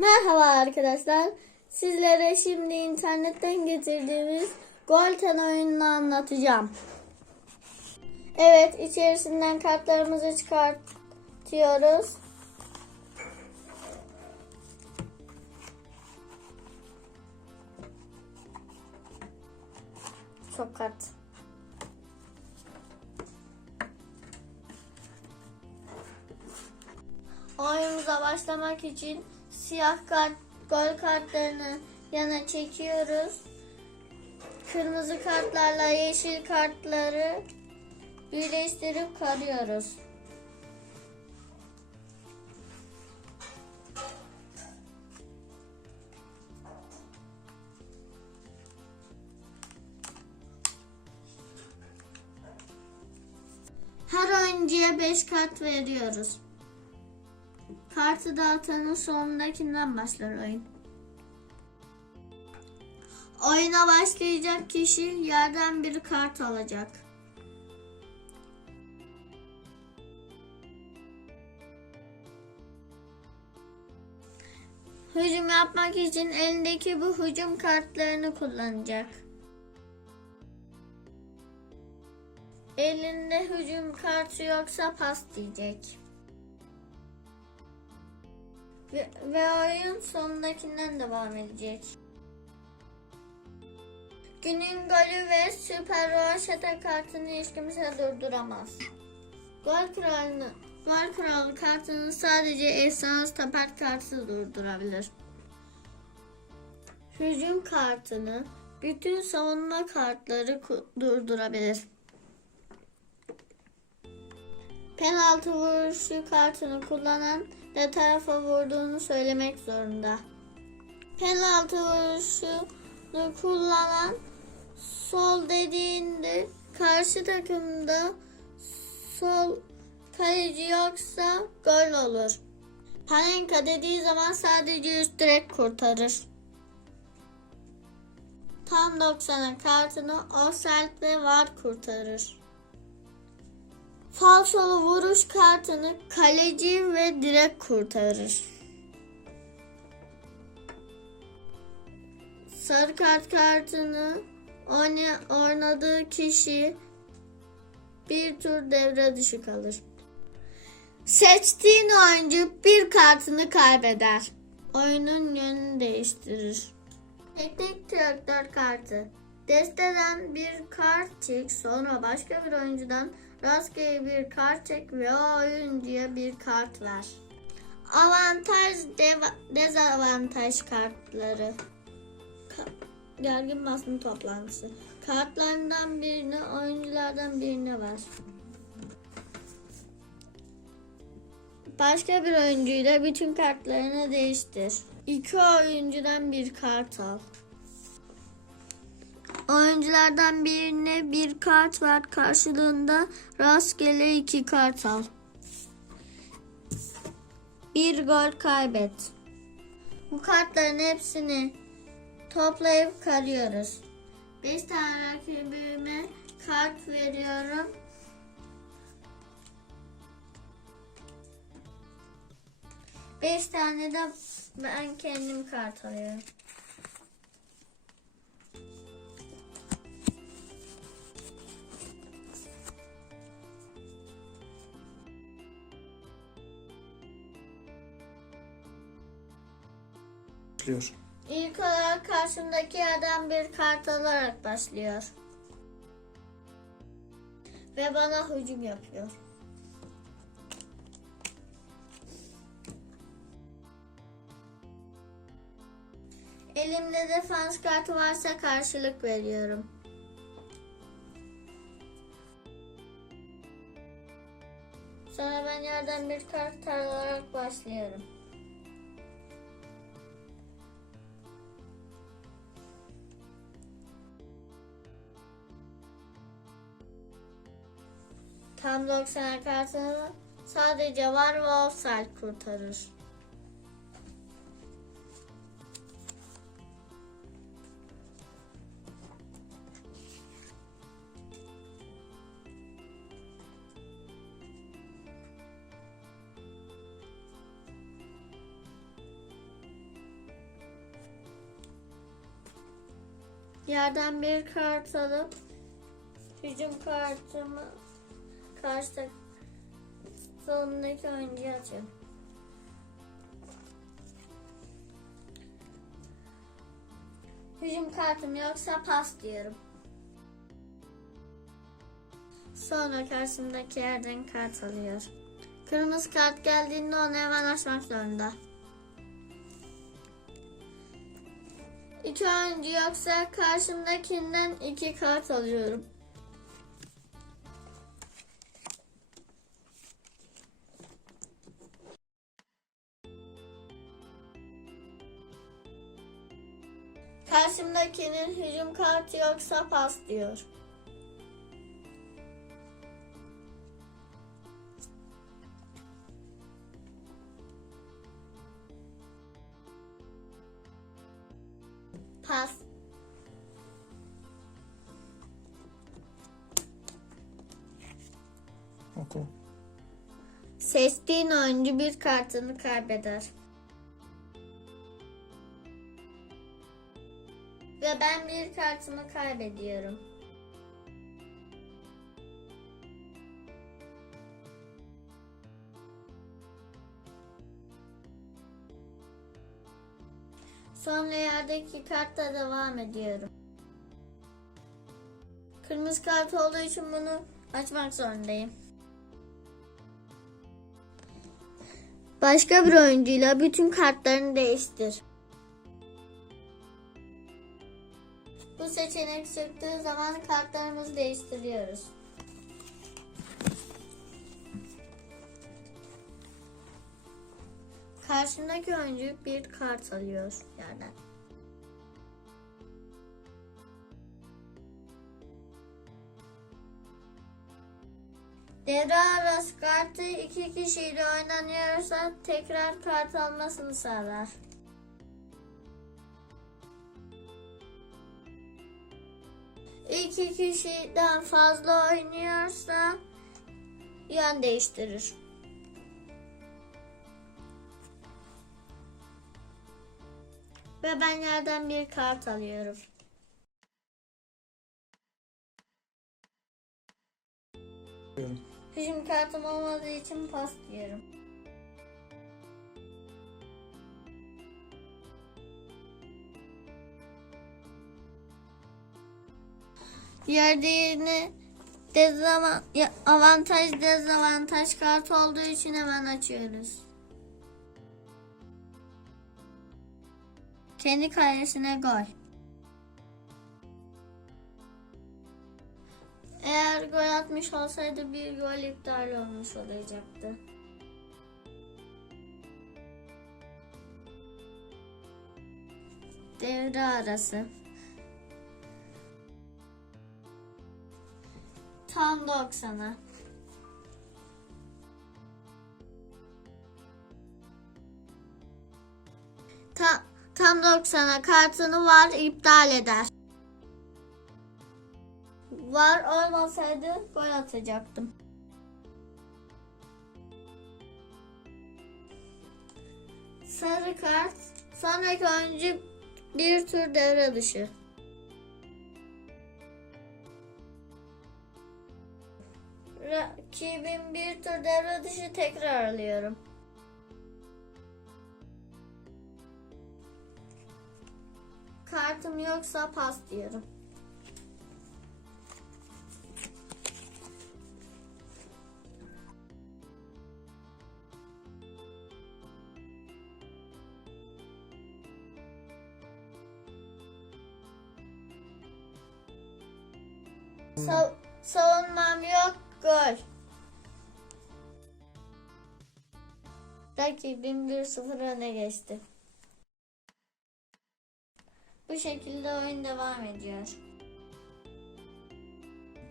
Merhaba arkadaşlar. Sizlere şimdi internetten getirdiğimiz Golten oyununu anlatacağım. Evet, içerisinden kartlarımızı çıkartıyoruz. Çok kart. Oyunumuza başlamak için siyah kart, gol kartlarını yana çekiyoruz. Kırmızı kartlarla yeşil kartları birleştirip karıyoruz. Her oyuncuya 5 kart veriyoruz. Kartı dağıtanın sonundakinden başlar oyun. Oyuna başlayacak kişi yerden bir kart alacak. Hücum yapmak için elindeki bu hücum kartlarını kullanacak. Elinde hücum kartı yoksa pas diyecek. Ve, ve oyun sonundakinden devam edecek. Günün golü ve süper roşete kartını hiç kimse durduramaz. Gol kralını, gol kralı kartını sadece esans tapat kartı durdurabilir. Hücum kartını bütün savunma kartları durdurabilir. Penaltı vuruşu kartını kullanan ne tarafa vurduğunu söylemek zorunda. Penaltı vuruşunu kullanan sol dediğinde karşı takımda sol kaleci yoksa gol olur. Panenka dediği zaman sadece üst direk kurtarır. Tam 90'a kartını offside ve var kurtarır. Falsolu vuruş kartını kaleci ve direk kurtarır. Sarı kart kartını oyna- oynadığı kişi bir tur devre dışı kalır. Seçtiğin oyuncu bir kartını kaybeder. Oyunun yönünü değiştirir. Teknik traktör kartı. Desteden bir kart çek sonra başka bir oyuncudan rastgele bir kart çek ve o oyuncuya bir kart ver. Avantaj dezavantaj kartları. Ka- gergin basın toplantısı. Kartlarından birini oyunculardan birine ver. Başka bir oyuncuyla bütün kartlarını değiştir. İki oyuncudan bir kart al. Oyunculardan birine bir kart ver karşılığında rastgele iki kart al. Bir gol kaybet. Bu kartların hepsini toplayıp karıyoruz. 5 tane rakibime kart veriyorum. Beş tane de ben kendim kart alıyorum. Başlıyor. İlk olarak karşımdaki adam bir kart alarak başlıyor. Ve bana hücum yapıyor. Elimde defans kartı varsa karşılık veriyorum. Sonra ben yerden bir kart alarak başlıyorum. Tam 90 akarsanız sadece var ve offside kurtarır. Yerden bir kart alıp hücum kartımı karşı salondaki oyuncuya. Hücum kartım yoksa pas diyorum. Sonra karşımdaki yerden kart alıyor. Kırmızı kart geldiğinde onu hemen açmak zorunda. İki oyuncu yoksa karşımdakinden iki kart alıyorum. Karşımdakinin hücum kartı yoksa pas diyor. Pas. Oku. Seçtiğin oyuncu bir kartını kaybeder. Ben bir kartımı kaybediyorum. Sonra yerdeki kartla devam ediyorum. Kırmızı kart olduğu için bunu açmak zorundayım. Başka bir oyuncuyla bütün kartlarını değiştir. Bu seçenek çıktığı zaman kartlarımızı değiştiriyoruz. Karşımdaki oyuncu bir kart alıyor yerden. Devre arası kartı iki kişiyle oynanıyorsa tekrar kart almasını sağlar. İki kişiden fazla oynuyorsa yön değiştirir. Ve ben yerden bir kart alıyorum. Hücum kartım olmadığı için pas diyorum. Diğer ya- avantaj dezavantaj kart olduğu için hemen açıyoruz. Kendi kalesine gol. Eğer gol atmış olsaydı bir gol iptal olmuş olacaktı. Devre arası. Tam 90'a. Ta, tam 90'a kartını var iptal eder. Var olmasaydı gol atacaktım. Sarı kart. Sonraki oyuncu bir tur devre dışı. Rakibim bir tur devre dışı tekrar alıyorum. Kartım yoksa pas diyorum. Sa- savunmam yok gol. Rakibim 1-0 öne geçti. Bu şekilde oyun devam ediyor.